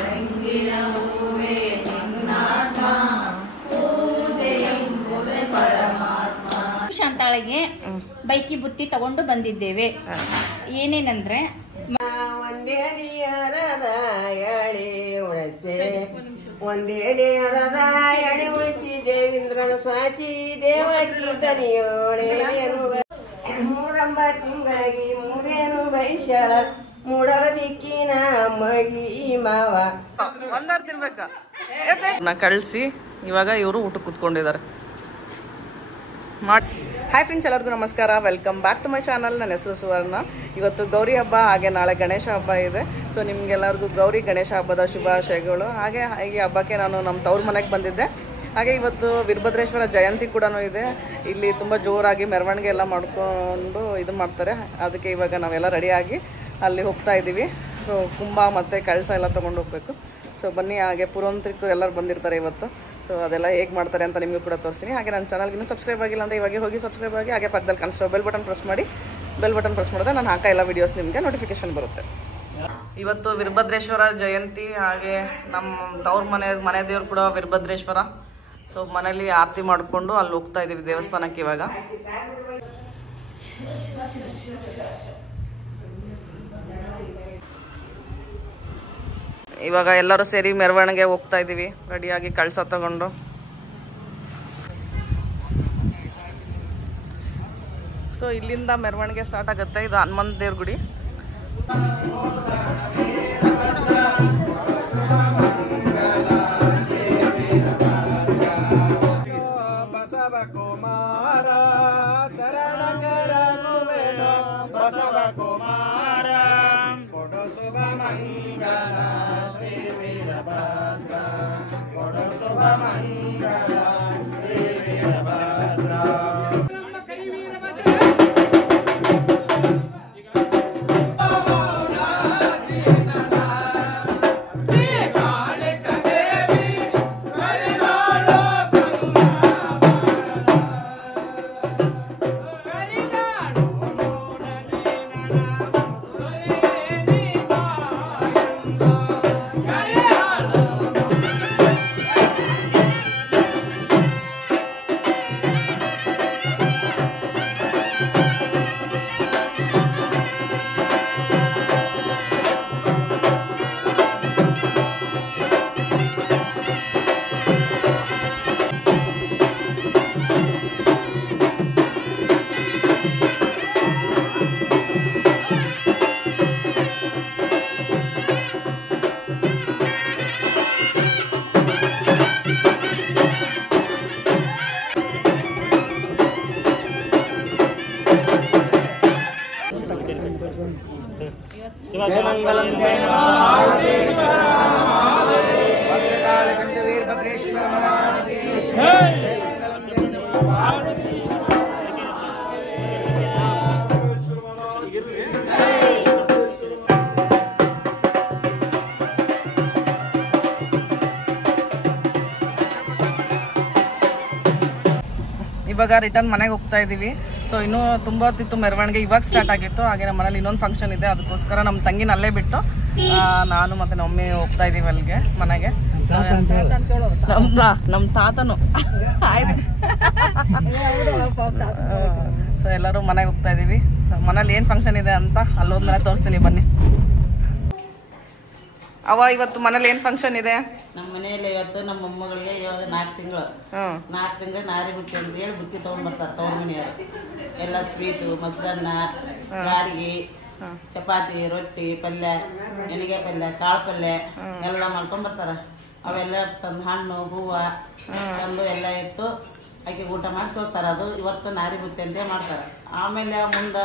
ರಂಗಿನ ಹೂವೇ ನಿನ್ನಾತ್ಮ ಪೂಜೆಯೆಂಬುದೇ ಪರಮಾತ್ಮ. ಶಾಂತಾಳಿಗೆ ಬೈಕಿ ಬುತ್ತಿ ತಗೊಂಡು ಬಂದಿದ್ದೇವೆ. ಏನೇನಂದ್ರೆ ಒಂದೇ ನೀರದ ಎಳಿ ಉಳಿಸಿ ಒಂದೇ ನೇರದ ಎಳಿ ಉಳಿಸಿ ದೇವೇಂದ್ರನ ಸ್ವಾಚಿ ದೇವಕಿ ತನಿಯೋಳೆ ಮೂರಂಬ ತಿಂಗಳಿಗೆ ಮೂರೇನು ವೈಶಾಳ ಮೂಡವ ದಿಕ್ಕಿನ ಮಗಿ ಮಾವ ಒಂದಾರು ತಿನ್ಬೇಕ ನಾ ಕಳಿಸಿ ಇವಾಗ ಇವರು ಊಟಕ್ಕೆ ಕೂತ್ಕೊಂಡಿದ್ದಾರೆ. ಹಾಯ್ ಫ್ರೆಂಡ್ಸ್, ಎಲ್ಲರಿಗೂ ನಮಸ್ಕಾರ. Welcome back to my channel. ನನ್ನ ಹೆಸರು ಸುವರ್ಣ. ಇವತ್ತು ಗೌರಿ ಹಬ್ಬ, ಹಾಗೆ ನಾಳೆ ಗಣೇಶ ಹಬ್ಬ ಇದೆ. ಸೊ ನಿಮಗೆಲ್ಲರಿಗೂ ಗೌರಿ ಗಣೇಶ ಹಬ್ಬದ ಶುಭಾಶಯಗಳು. ಹಾಗೆ ಈ ಹಬ್ಬಕ್ಕೆ ನಾನು ನಮ್ಮ ತವ್ರ ಮನೆಗೆ ಬಂದಿದ್ದೆ. ಹಾಗೆ ಇವತ್ತು ವೀರಭದ್ರೇಶ್ವರ ಜಯಂತಿ ಕೂಡ ಇದೆ. ಇಲ್ಲಿ ತುಂಬ ಜೋರಾಗಿ ಮೆರವಣಿಗೆ ಎಲ್ಲ ಮಾಡ್ಕೊಂಡು ಇದು ಮಾಡ್ತಾರೆ. ಅದಕ್ಕೆ ಇವಾಗ ನಾವೆಲ್ಲ ರೆಡಿಯಾಗಿ ಅಲ್ಲಿ ಹೋಗ್ತಾ ಇದ್ದೀವಿ. ಸೊ ಕುಂಭ ಮತ್ತು ಕಳಸ ಎಲ್ಲ ತೊಗೊಂಡು ಹೋಗಬೇಕು. ಸೊ ಬನ್ನಿ, ಹಾಗೆ ಪುರೋಹಿತರು ಎಲ್ಲರೂ ಬಂದಿರ್ತಾರೆ ಇವತ್ತು. ಸೊ ಅದೆಲ್ಲ ಹೇಗೆ ಮಾಡ್ತಾರೆ ಅಂತ ನಿಮಗೂ ಕೂಡ ತೋರಿಸ್ತೀನಿ. ಹಾಗೆ ನನ್ನ ಚಾನಲ್ಗೆ ಇನ್ನೂ ಸಬ್ಸ್ಕ್ರೈಬ್ ಆಗಿಲ್ಲ ಅಂದರೆ ಇವಾಗ ಹೋಗಿ ಸಬ್ಸ್ಕ್ರೈಬ್ ಆಗಿ, ಹಾಗೆ ಪಕ್ಕದಲ್ಲಿ ಕಾಣಿಸ್ತಾ ಬೆಲ್ ಬಟನ್ ಪ್ರೆಸ್ ಮಾಡಿ. ಬೆಲ್ ಬಟನ್ ಪ್ರೆಸ್ ಮಾಡಿದ್ರೆ ನಾನು ಹಾಕೋ ಎಲ್ಲ ವೀಡಿಯೋಸ್ ನಿಮಗೆ ನೋಟಿಫಿಕೇಶನ್ ಬರುತ್ತೆ. ಇವತ್ತು ವೀರಭದ್ರೇಶ್ವರ ಜಯಂತಿ. ಹಾಗೆ ನಮ್ಮ ತವ್ರ ಮನೆ ದೇವ್ರು ಕೂಡ ವೀರಭದ್ರೇಶ್ವರ. ಸೊ ಮನೇಲಿ ಆರತಿ ಮಾಡಿಕೊಂಡು ಅಲ್ಲಿ ಹೋಗ್ತಾ ಇದ್ದೀವಿ ದೇವಸ್ಥಾನಕ್ಕೆ. ಇವಾಗ ಎಲ್ಲರೂ ಸೇರಿ ಮೆರವಣಿಗೆ ಹೋಗ್ತಾ ಇದ್ದೀವಿ, ರೆಡಿಯಾಗಿ ಕಳಸ ತಗೊಂಡು. ಸೊ ಇಲ್ಲಿಂದ ಮೆರವಣಿಗೆ ಸ್ಟಾರ್ಟ್ ಆಗುತ್ತೆ. ಇದು ಹನುಮಂತ ದೇವ್ರ ಗುಡಿ. ಬಸವ ಕುಮಾರ ಚರಣಕರ ಗುವೆನೋ ಬಸವ ಕುಮಾರ ಕೊಡು ಶುಭ ಮಂಗಲ ಶ್ರೀ ವೀರಭದ್ರ ಕೊಡು ಶುಭ ಮಂಗಲ ಶ್ರೀ ವೀರಭದ್ರ. जय मंगलम जय भद्रकाल कंठ वीरभद्रेश्वर महाराज की जय। ಇವಾಗ ರಿಟರ್ನ್ ಮನೆಗೆ ಹೋಗ್ತಾ ಇದ್ದೀವಿ. ಸೊ ಇನ್ನೂ ತುಂಬ ಹೊತ್ತಿತ್ತು ಮೆರವಣಿಗೆ, ಇವಾಗ ಸ್ಟಾರ್ಟ್ ಆಗಿತ್ತು. ಹಾಗೆ ನಮ್ಮ ಮನೇಲಿ ಇನ್ನೊಂದು ಫಂಕ್ಷನ್ ಇದೆ, ಅದಕ್ಕೋಸ್ಕರ ನಮ್ಮ ತಂಗಿನ ಅಲ್ಲೇ ಬಿಟ್ಟು ನಾನು ಮತ್ತು ನಮ್ಮ ಮಮ್ಮಿ ಹೋಗ್ತಾ ಇದ್ದೀವಿ ಅಲ್ಲಿಗೆ ಮನೆಗೆ. ನಮ್ಮ ತಾತನು ಸೊ ಎಲ್ಲರೂ ಮನೆಗೆ ಹೋಗ್ತಾ ಇದ್ದೀವಿ. ಮನೇಲಿ ಏನು ಫಂಕ್ಷನ್ ಇದೆ ಅಂತ ಅಲ್ಲಿ ಹೋದ್ಮೇಲೆ ತೋರಿಸ್ತೀನಿ, ಬನ್ನಿ. ಇವತ್ತು ಮನೇಲಿ ಏನು ಫಂಕ್ಷನ್ ಇದೆ? ನಮ್ಮ ಮನೆಯಲ್ಲಿ ಇವತ್ತು ನಮ್ಮ ಮೊಮ್ಮಗಳಿಗೆ ಇವಾಗ 4 ತಿಂಗಳು ನಾರಿ ಬುತ್ತಿ ಅಂತ ಹೇಳಿ ಬುತ್ತಿ ತಗೊಂಡ್ ಬರ್ತಾರೆ ತವ್ರ ಮನೆಯವರು. ಎಲ್ಲ ಸ್ವೀಟು, ಮೊಸರನ್ನ, ಗಾರಿಗೆ, ಚಪಾತಿ, ರೊಟ್ಟಿ, ಪಲ್ಯ, ಎಣ್ಣಿಗೆ ಪಲ್ಯ, ಕಾಳು ಪಲ್ಯ ಎಲ್ಲ ಮಾಡ್ಕೊಂಡ್ ಬರ್ತಾರ. ಅವೆಲ್ಲ ತಂದು ಹಣ್ಣು ಹೂವ ತಂದು ಎಲ್ಲ ಇಟ್ಟು ಆಕೆ ಊಟ ಮಾಡಿಸಿ ಹೋಗ್ತಾರ. ಅದು ಇವತ್ತು ನಾರಿ ಬುತ್ತಿ ಅಂತ ಮಾಡ್ತಾರೆ. ಆಮೇಲೆ ಮುಂದೆ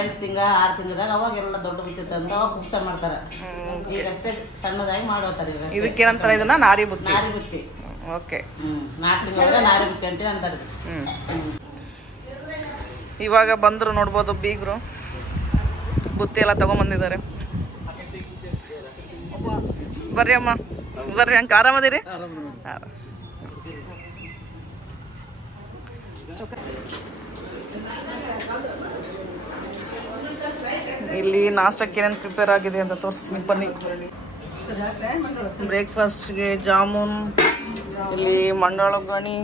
8 ತಿಂಗಳ 6 ತಿಂಗಳದಾಗ ಅವಾಗೆಲ್ಲ ದೊಡ್ಡ ಬುತ್ತಿ ತಂದು ಅವಾಗ ಕುಪ್ಸ ಮಾಡ್ತಾರೆ. ಈಗಷ್ಟೇ ಸಣ್ಣದಾಗಿ ಮಾಡೋತಾರೆ. ಇದಕ್ಕೇನಂತಾರೆ ಇದನ್ನ? ನಾರಿ ಬುತ್ತಿ. ನಾರಿ ಬುತ್ತಿ. ಓಕೆ. 4 ತಿಂಗಳ ನಾರಿ ಬುತ್ತಿ ಅಂತ ಅಂತಾರೆ. ಇವಾಗ ಬಂದ್ರು ನೋಡ್ಬೋದು, ಬೀಗರು ಬುತ್ತಿ ಎಲ್ಲ ತಗೊಂಡ್ಬಂದಿದ್ದಾರೆ. ಬರ್ರಿ ಅಮ್ಮ, ಬರ್ರಿ. ಹಂಗೆ ಆರಾಮದಿರಿ? ಇಲ್ಲಿ ನಾಷ್ಟಕ್ಕೆ ಏನೇನು ಪ್ರಿಪೇರ್ ಆಗಿದೆ ಅಂತ ತೋರಿಸ್ತೀನಿ, ಬನ್ನಿ. ಬ್ರೇಕ್ಫಾಸ್ಟ್ಗೆ ಜಾಮೂನ್, ಇಲ್ಲಿ ಮಂಡಾಳ ಒಗ್ಗರಣೆ,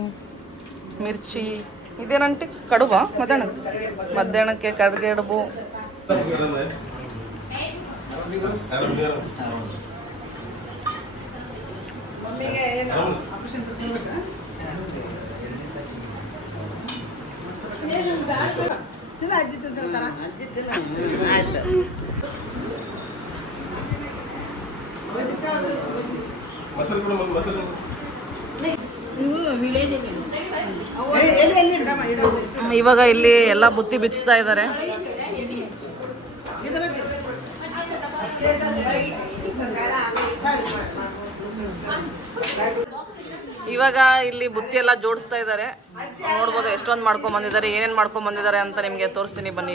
ಮಿರ್ಚಿ, ಇದೇನಂಟಿ ಕಡುಬ ಮಧ್ಯಾಹ್ನಕ್ಕೆ ಕಡ್ಗೆಡುಬು. ಇವಾಗ ಇಲ್ಲಿ ಎಲ್ಲ ಬುತ್ತಿ ಬಿಚ್ತಾ ಇದ್ದಾರೆ. ಇವಾಗ ಇಲ್ಲಿ ಬುತ್ತಿ ಎಲ್ಲ ಜೋಡಿಸ್ತಾ ಇದ್ದಾರೆ. ನೋಡ್ಬೋದು ಎಷ್ಟೊಂದು ಮಾಡ್ಕೊಂಡ್ ಬಂದಿದ್ದಾರೆ, ಏನೇನ್ ಮಾಡ್ಕೊಂಡ್ ಬಂದಿದ್ದಾರೆ ಅಂತ ನಿಮ್ಗೆ ತೋರಿಸ್ತೀನಿ ಬನ್ನಿ.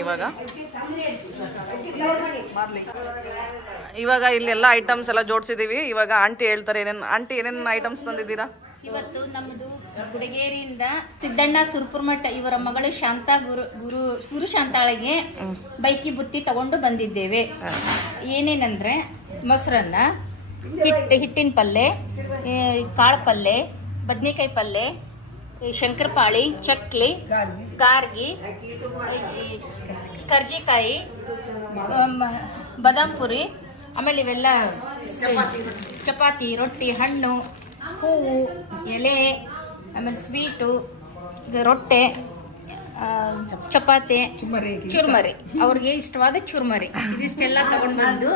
ಇವಾಗ ಇಲ್ಲಿ ಎಲ್ಲ ಐಟಮ್ಸ್ ಎಲ್ಲ ಜೋಡಿಸಿದೀವಿ. ಇವಾಗ ಆಂಟಿ ಹೇಳ್ತಾರೆ ಏನೇನ್ ಐಟಮ್ಸ್ ತಂದಿದ್ದೀರಾ? ಇವತ್ತು ನಮ್ಮದು ಗುಡಗೇರಿಯಿಂದ ಸಿದ್ದಣ್ಣ ಸುರ್ಪುರ್ಮಠ ಇವರ ಮಗಳು ಶಾಂತಾ ಗುರು ಶಾಂತಾಳಿಗೆ ಬೈಕಿ ಬುತ್ತಿ ತಗೊಂಡು ಬಂದಿದ್ದೇವೆ. ಏನೇನಂದ್ರೆ ಮೊಸರನ್ನ, ಹಿಟ್ಟಿನ ಪಲ್ಲೆ, ಕಾಳು ಪಲ್ಲೆ, ಬದ್ನೆಕಾಯಿ ಪಲ್ಲೆ, ಶಂಕರಪಾಳಿ, ಚಕ್ಲಿ, ಗಾರ್ಗಿ, ಕರ್ಜಿಕಾಯಿ, ಬಾದಾಮ್ ಪುರಿ, ಆಮೇಲೆ ಇವೆಲ್ಲ ಚಪಾತಿ, ರೊಟ್ಟಿ, ಹಣ್ಣು, ಹೂವು, ಎಲೆ, ಆಮೇಲೆ ಸ್ವೀಟು, ರೊಟ್ಟೆ, ಚಪಾತಿ, ಚುರ್ಮರಿ, ಅವ್ರಿಗೆ ಇಷ್ಟವಾದ ಚುರ್ಮರಿ, ಇದಿಷ್ಟೆಲ್ಲ ತಗೊಂಡ್ ಬಂದು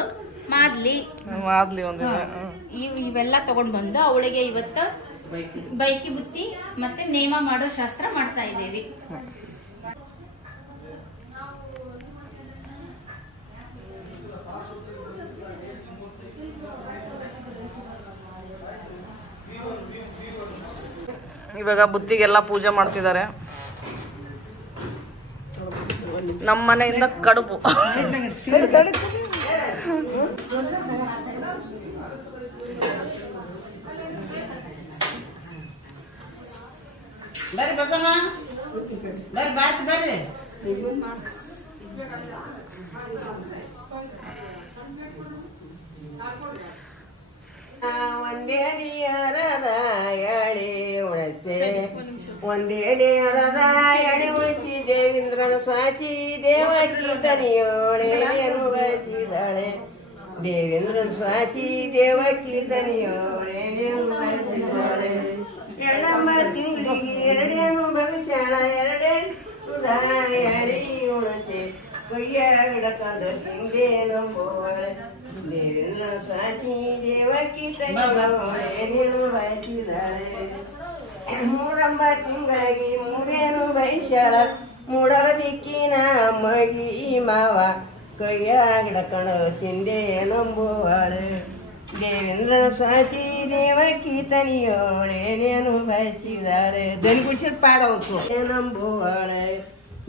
ಮಾದ್ಲಿ ಇವೆಲ್ಲ ತಗೊಂಡ್ ಬಂದು ಅವಳಿಗೆ ಇವತ್ತು ಬೈಕಿ ಬುತ್ತಿ ಮತ್ತೆ ನೇಮ ಮಾಡೋ ಶಾಸ್ತ್ರ ಮಾಡ್ತಾ ಇದ್ದೇವೆ. ಇವಾಗ ಬುತ್ತಿಗೆಲ್ಲ ಪೂಜೆ ಮಾಡ್ತಿದ್ದಾರೆ. ನಮ್ಮ ಮನೆಯಿಂದ ಕಡುಬು ಬರ್ರಿ ಬಸಮ್ಮ, ಬರ್ರಿ ಬಾರ್ತಿ ಬರ್ರಿ. ಒಂದೇ ನೀರದ ಎಳೆ ಉಳಿಸಿ, ಒಂದೇ ನೀರದ ಎಳೆ ಉಳಿಸಿ ದೇವೇಂದ್ರನ ಸ್ವಾಚಿ ದೇವಕಿ ತನಿಯೋಳೆಯನ್ನು ಬಯಸಿದಳೆ. ದೇವೇಂದ್ರನ ಸ್ವಾಚಿ ದೇವಕಿ ತನಿಯೋಳೆಯನ್ನು ಬಯಸಿದಳೆ. ಎರಡಮ್ಮ ತಿಂಗಳಿಗೆ ಎರಡೇನು ಭವಿಷ್ಯಳ ಎರಡೇ ಸುಧಾ ಎಳೆ ಉಳಿಸಿ ಕೊಯ್ಯ ಗಿಡಕಂದ ಹಿಂದೆ ನಂಬೋಳೆ. ದೇವೇಂದ್ರ ಸ್ವಾತಿ ದೇವಕಿ ತನಿಯೋಳೆಯನ್ನು ಬಯಸಿದಳೆ. ಮೂರಂಬ ತಿಂಗಳಿಗೆ ಮೂರೇನು ಭವಿಷ್ಯಳ ಮೂಡರ ದಿಕ್ಕಿನ ಮಗಿ ಮಾವ ಕೈಯ ಗಿಡಕಣ ತಿಂದೆ ನಂಬುವಳೆ. ದೇವೇಂದ್ರನ ಸ್ವಾತಿ ದೇವಕಿ ತನಿಯೋಳೆನೇನು ಬಯಸಿದಾಳೆ. ದನಿಗುಡಿಸಿ ಪಾಡವಂತು ನಂಬುವಳೆ.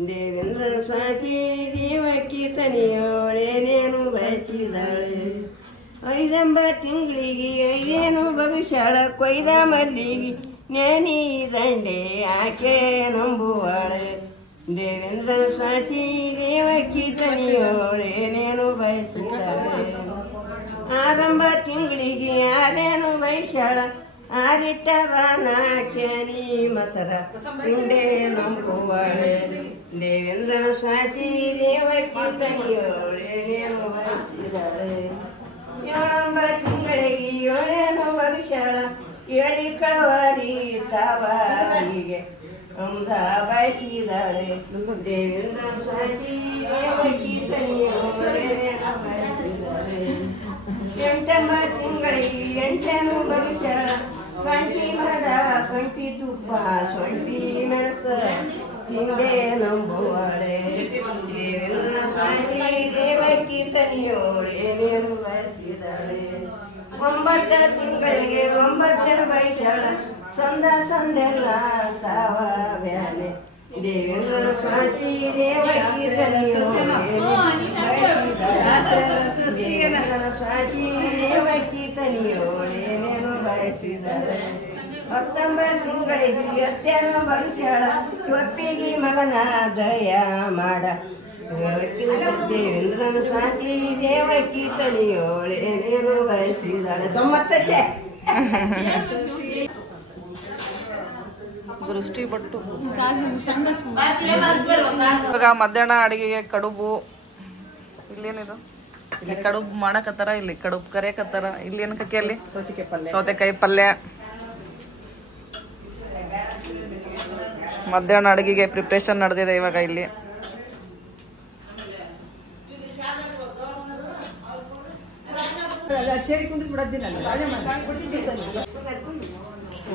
ದೇವೇಂದ್ರನ ಸ್ವಾತಿ ದೇವಕಿ ತನಿಯೋಳೆನೇನು ಬಯಸಿದಾಳೆ. ಐದಂಬ ತಿಂಗಳಿಗೆ ಐದೇನು ಭವಿಷ್ಯಳ ಕೊಯ್ದ ಮಲ್ಲಿಗೆ ನೇನಿ ದಂಡೆ ಆಕೆ ನಂಬುವಳೆ. ದೇವೇಂದ್ರನ ಸ್ವಾತಿ ದೇವಕಿ ತನಿಯೋಳೆನೇನು ಬಯಸಿದಾಳೆ. ಆರಂಭ ತಿಂಗಳಿಗೆ ಆರೇನು ಬಯಸಾಳ ಆರಿಟ್ಟವ ನಾಕ್ಯಾನಿ ಮಸರ ಹಿಂಡೆ ನಂಬುವಳೆ. ದೇವೇಂದ್ರನ ಸ್ವಾತಿ ದೇವಕಿ ತನಿಯೋಳೆನೇನು ಬಯಸಿದಾಳೆ. ಏಳಂಬ ತಿಂಗಳಿಗೆ ಏಳೇನು ಭವಿಷ್ಯಳ ಏಳಿ ಕಳವಾರಿ ತಾವರಿಗೆ ಅಂದ ಬಯಸಿದಾಳೆ. ದೇವೇಂದ್ರನ ಸ್ವಾತಿ ದೇವಕಿ ತನಿಯೋಳೆನೇನು ಬಯಸಿದಾಳೆ. ಎಂಟಂಬ ತಿಂಗಳಿಗೆ ಎಂಟೇನು ಭವಿಷ್ಯ ಕಂಟಿ ಮರ ಕಂಟಿ ತುಪ್ಪ ಸೊಂಟಿ ಮೆಣಸ ಹಿಂದೆ ನಂಬುವಳೆ. ದೇವೇಂದ್ರನ ಸ್ವಾತಿ ದೇವಕಿ ತನಿಯೋಳೆನೇನು ಬಯಸಿದಾಳೆ. ಒಂಬತ್ತ ತಿಂಗಳಿಗೆ ಒಂಬತ್ತೇನು ಬಯಸಾಳ ಸಂದ ಸಂದೆಲ್ಲ ಸಾವ ಬ್ಯಾನೆ. ದೇವೇಂದ್ರನ ಸ್ವಾತಿ ದೇವಕಿ ತನಿಯೋಳೆನೇನು ಸ್ವಾತಿ ದೇವಕಿ ತನಿಯೋಳೆನೇನು ಬಯಸಿದಾಳೆ. ಹತ್ತೊಂಬತ್ತು ತಿಂಗಳಿಗೆ ಹತ್ತೇನು ಭವಿಷ್ಯಳ ಒಪ್ಪಿಗೆ ಮಗನ ದಯ ಮಾಡ ದೇವೇಂದ್ರನ ಸಾಕಿ ದೇವಕಿ ತನಿಯೋಳೇನೇನು ಬಯಸಿದಾಳೆ. 90ಕ್ಕೆ ದೃಷ್ಟಿ ಬಟ್ಟು. ಇವಾಗ ಮಧ್ಯಾಹ್ನ ಅಡಿಗೆಗೆ ಕಡುಬು. ಇಲ್ಲೇನಿದು? ಇಲ್ಲಿ ಕಡುಬು ಮಾಡಕತ್ತಾರ, ಇಲ್ಲಿ ಕಡುಬು ಕರಿಯಕತ್ತಾರ. ಇಲ್ಲಿ ಏನ್ ಕಕ್ಕಿ? ಅಲ್ಲಿ ಸೌತೆಕಾಯಿ ಪಲ್ಯ. ಮಧ್ಯಾಹ್ನ ಅಡಿಗೆಗೆ ಪ್ರಿಪ್ರೇಷನ್ ನಡೆದಿದೆ ಇವಾಗ ಇಲ್ಲಿ.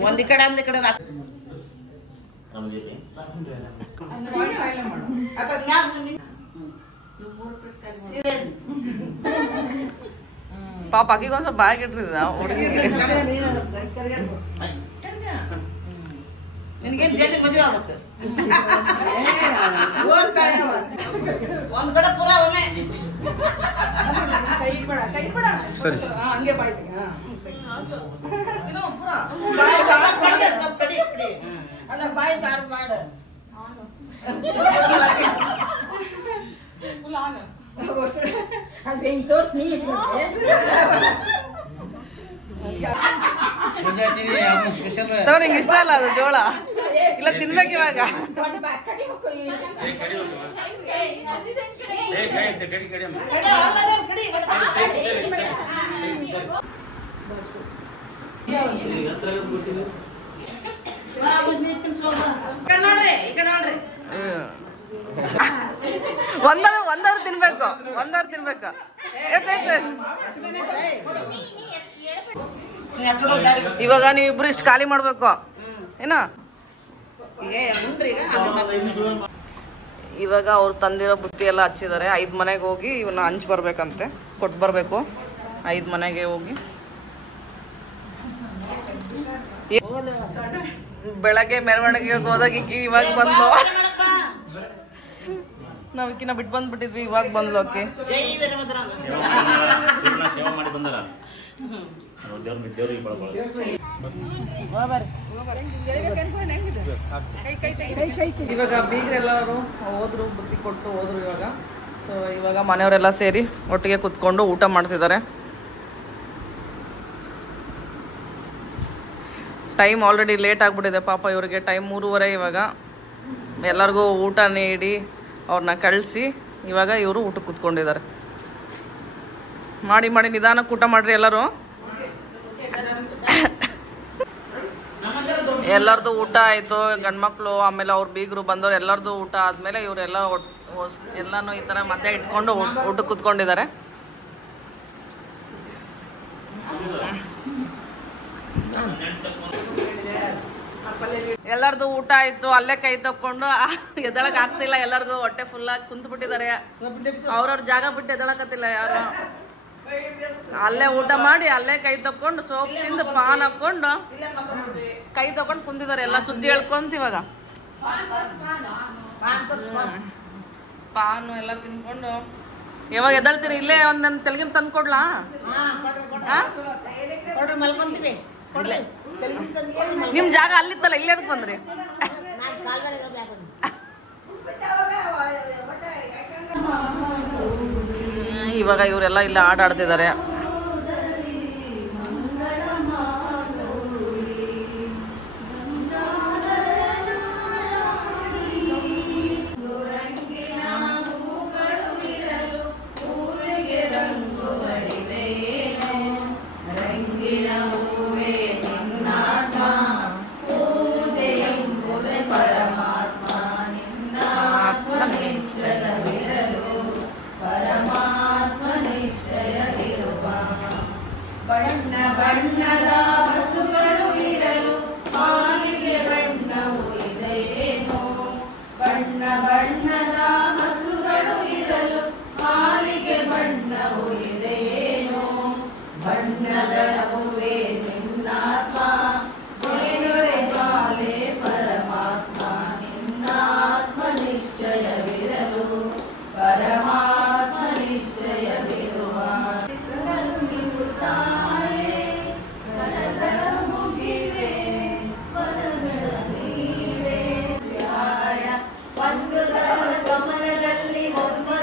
ಒಂದ್ ಈ ಕಡೆ ಅಂದ್ ಈ ಕಡೆ ಪಾಪ ಅಕ್ಕಿಗೊಂದ್ ಸ್ವಲ್ಪ ಬಾಯಿಗೆ ಇಟ್ಟಿದ ಹುಡುಗಿಗೆ. ನಿನ್ಗೇನ್ ಜಲ್ದಿ ಮದುವೆ ಆಗ್ಬೇಕು. ಒಂದ್ ಕಡೆ ಪೂರ ಒಮ್ಮೆ ಸರಿ ನಿಂಗೆ ಇಷ್ಟ ಅಲ್ಲ ಅದು ಜೋಳ? ಇಲ್ಲ ತಿನ್ಬೇಕು ಇವಾಗ. ಒಂದವ್ರು ತಿನ್ಬೇಕು, ಒಂದವ್ರು ತಿನ್ಬೇಕು. ಇವಾಗ ನೀವಿಬ್ರು ಇಷ್ಟು ಖಾಲಿ ಮಾಡ್ಬೇಕು ಏನ? ಇವಾಗ ಅವ್ರು ತಂದಿರೋ ಬುತ್ತಿ ಎಲ್ಲ ಹಚ್ಚಿದ್ದಾರೆ. 5 ಮನೆಗೆ ಹೋಗಿ ಇವನ್ನ ಹಂಚ್ ಬರ್ಬೇಕಂತೆ, ಕೊಟ್ಟು ಬರ್ಬೇಕು 5 ಮನೆಗೆ ಹೋಗಿ. ಬೆಳಗ್ಗೆ ಮೆರವಣಿಗೆಗೆ ಹೋದಾಗ ಇವಾಗ ಬಂದ್ಲು. ನಾವ್ ಇಕ್ಕಿನ ಬಿಟ್ಟು ಬಂದ್ಬಿಟ್ಟಿದ್ವಿ, ಇವಾಗ ಬಂದ್ಲು ಅಕ್ಕಿ. ಇವಾಗ ಬೀಗ್ರೆಲ್ಲರೂ ಹೋದ್ರು, ಬುತ್ತಿ ಕೊಟ್ಟು ಹೋದ್ರು ಇವಾಗ. ಸೊ ಇವಾಗ ಮನೆಯವರೆಲ್ಲ ಸೇರಿ ಒಟ್ಟಿಗೆ ಕುತ್ಕೊಂಡು ಊಟ ಮಾಡ್ತಿದ್ದಾರೆ. ಟೈಮ್ ಆಲ್ರೆಡಿ ಲೇಟ್ ಆಗಿಬಿಟ್ಟಿದೆ ಪಾಪ ಇವ್ರಿಗೆ. ಟೈಮ್ 3:30 ಇವಾಗ. ಎಲ್ಲರಿಗೂ ಊಟ ನೀಡಿ ಅವ್ರನ್ನ ಕಳಿಸಿ ಇವಾಗ ಇವರು ಊಟಕ್ಕೆ ಕುತ್ಕೊಂಡಿದ್ದಾರೆ. ಮಾಡಿ ಮಾಡಿ ನಿಧಾನಕ್ಕೆ ಊಟ ಮಾಡ್ರಿ ಎಲ್ಲರೂ. ಎಲ್ಲರದು ಊಟ ಆಯಿತು. ಗಂಡ್ಮಕ್ಳು ಆಮೇಲೆ ಅವ್ರ ಬೀಗರು ಬಂದವ್ರು ಎಲ್ಲರದು ಊಟ ಆದಮೇಲೆ ಇವರೆಲ್ಲ ಎಲ್ಲನೂ ಈ ಥರ ಮಧ್ಯೆ ಇಟ್ಕೊಂಡು ಊಟಕ್ಕೆ ಕುತ್ಕೊಂಡಿದ್ದಾರೆ. ಎಲ್ಲರದು ಊಟ ಆಯ್ತು. ಅಲ್ಲೇ ಕೈ ತಕೊಂಡು ಎದಳಕ್ ಆಗ್ತಿಲ್ಲ. ಎಲ್ಲರಿಗೂ ಹೊಟ್ಟೆ ಫುಲ್ಲಾಗಿ ಕುಂತ್ ಬಿಟ್ಟಿದ್ದಾರೆ. ಅವ್ರವ್ರ ಜಾಗ ಬಿಟ್ಟು ಎದಳಕತ್ತಿಲ್ಲ ಯಾರು. ಅಲ್ಲೇ ಊಟ ಮಾಡಿ ಅಲ್ಲೇ ಕೈ ತಕೊಂಡು ಸೋಪ್ ತಿಂದು ಪಾನ್ ಹಾಕೊಂಡು ಕೈ ತಕೊಂಡು ಕುಂತಿದ್ದಾರೆ. ಎಲ್ಲ ಸುದ್ದಿ ಹೇಳ್ಕೊಂತ ಇವಾಗ ಪಾನು ಎಲ್ಲ ತಿನ್ಕೊಂಡು ಯಾವಾಗ ಎದಳ್ತೀರಿ? ಇಲ್ಲೇ ಒಂದೊಂದು ತೆಲಗಿನ ತಂದು ಕೊಡ್ಲಾ? ಇಲ್ಲೇ ನಿಮ್ ಜಾಗ ಅಲ್ಲಿತ್ತಲ್ಲ, ಇಲ್ಲೇ ಅದಕ್ಕೆ ಬಂದ್ರಿ. ಇವಾಗ ಇವರೆಲ್ಲ ಇಲ್ಲ ಆಟಾಡ್ತಿದ್ದಾರೆ. ಬಣ್ಣ ಬಣ್ಣದ ಹಸುಗಳು ಇರಲು ಹಾಲಿಗೆ ಬಣ್ಣವು ಇದೆಯೇನೋ. ಬಣ್ಣ ಬಣ್ಣದ ಹಸುಗಳು ಇರಲು ಹಾಲಿಗೆ ಬಣ್ಣವು ಇದೆಯೇನೋ. ಬಣ್ಣದ ಹಸುವೆ ನಿನ್ನಾತ್ಮ ದೇವರೇ ಬಾಲೆ ಪರಮಾತ್ಮ. ನಿನ್ನಾತ್ಮ ನಿಶ್ಚಯವಿರಲು ಪರಮಾತ್ಮ ನಿಶ್ಚಯವಿರುವ ಕಮಲದಲ್ಲಿ ಒಂದು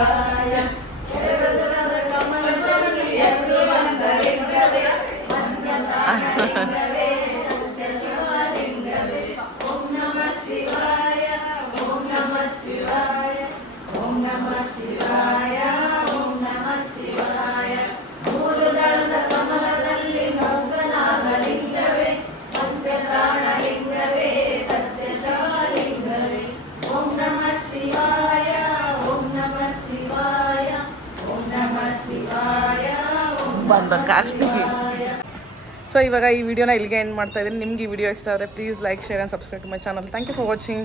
ಶಿವಾಯ ಎರಡು ದಳದ ಕಮಲದಲ್ಲಿ ಎದ್ದು ಬಂದ ಲಿಂಗವೇ ಮಧ್ಯ ಪ್ರಾಣಲಿಂಗವೇ ಸತ್ಯ ಶಿವಲಿಂಗವೇ ಓಂ ನಮಃ ಶಿವಾಯ ಓಂ ನಮಃ ಶಿವಾಯ ಓಂ ನಮಃ ಶಿವಾಯ ಓಂ ನಮಃ ಶಿವಾಯ ಮೂರು ದಳದ ಕಮಲದಲ್ಲಿ ಮಗ್ಗನಾದ ಲಿಂಗವೇ ಮಧ್ಯ ಪ್ರಾಣಲಿಂಗವೇ ಸತ್ಯ ಶಿವಲಿಂಗವೇ ಓಂ ನಮಃ ಶಿವಾಯ ಓಂ ನಮಃ ಶಿವಾಯ ಓಂ ನಮಃ ಶಿವಾಯ ಓಂ ನಮಃ ಶಿವಾಯ. ಸೊ ಇವಾಗ ಈ ವಿಡಿಯೋನ ಇಲ್ಲಿಗೆ ಎಂಡ್ ಮಾಡ್ತಾ ಇದ್ದೀನಿ. ನಿಮ್ಗೆ ಈ ವಿಡಿಯೋ ಇಷ್ಟ ಆದರೆ please like share and subscribe to my channel. Thank you for watching.